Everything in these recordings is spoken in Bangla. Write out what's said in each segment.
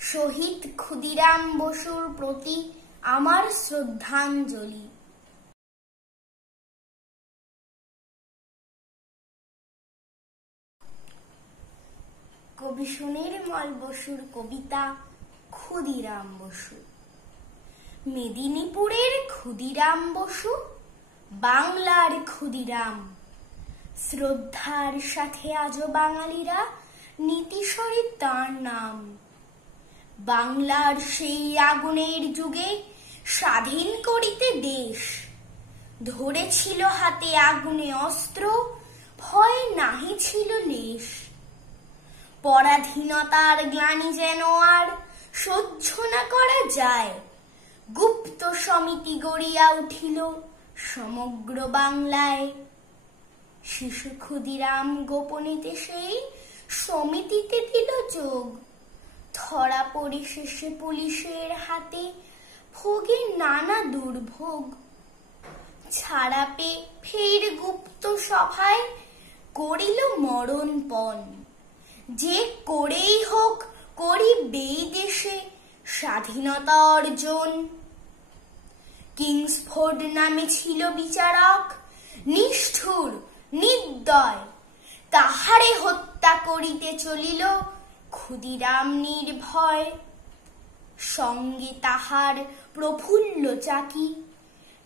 শহীদ ক্ষুদিরাম বসুর প্রতি আমার শ্রদ্ধাঞ্জলি। কবি সুনির্মল বসুর কবিতা ক্ষুদিরাম বসু। মেদিনীপুরের ক্ষুদিরাম বসু বাংলার ক্ষুদিরাম। শ্রদ্ধার সাথে আজও বাঙালিরা নীতিশরে তাঁর নাম। বাংলার সেই আগুনের যুগে স্বাধীন করিতে দেশ, ধরেছিল হাতে আগুনে অস্ত্র, ভয় নাহি ছিল লেশ। পরাধীনতার গ্লানি যেন আর সহ্য না করা যায়, গুপ্ত সমিতি গড়িয়া উঠিল সমগ্র বাংলায়। শিশু ক্ষুদিরাম গোপনীতে সেই সমিতিতে দিল যোগ, ধরা পরিশেষে পুলিশের হাতে ভোগে নানা দুর্ভোগ। ছাড়া পেয়ে ফের গুপ্ত সভায় করিল মরণপণ, যে করেই হোক করিবেই দেশে স্বাধীনতা অর্জন। কিংসফোর্ড নামে ছিল বিচারক, নিষ্ঠুর নির্দয়, তাহারে হত্যা করিতে চলিল ক্ষুদিরাম নির্ভয়। সঙ্গে তাহার প্রফুল্ল চাকি,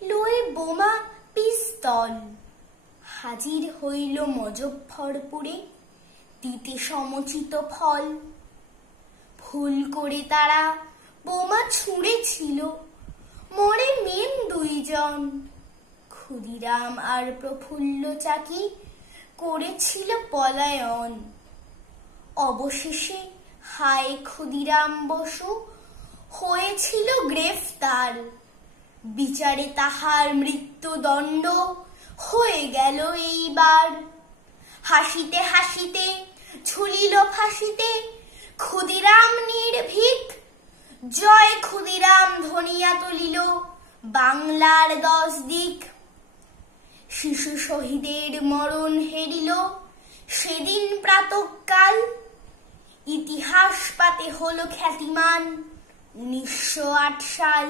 লয়ে বোমা পিস্তল, হাজির হইল মজফ্ফরপুরে দিতে সমচিত ফল। ভুল করে তারা বোমা ছুঁড়েছিল, মরে মেম দুইজন। ক্ষুদিরাম আর প্রফুল্ল চাকি করেছিল পলায়ন। অবশেষে হায় ক্ষুদিরাম বসু হয়েছিল গ্রেফতার, বিচারে তাহার মৃত্যুদণ্ড হয়ে গেল এইবার। হাসিতে হাসিতে ঝুলিল ফাঁসিতে ক্ষুদিরাম নির্ভীক, জয় ক্ষুদিরাম ধ্বনিয়া তুলিল বাংলার 10 দিক। শিশু শহীদের মরণ হেরিল সেদিন প্রাতঃকাল, ইতিহাস পাতে হলো খ্যাতিমান 1908 সাল।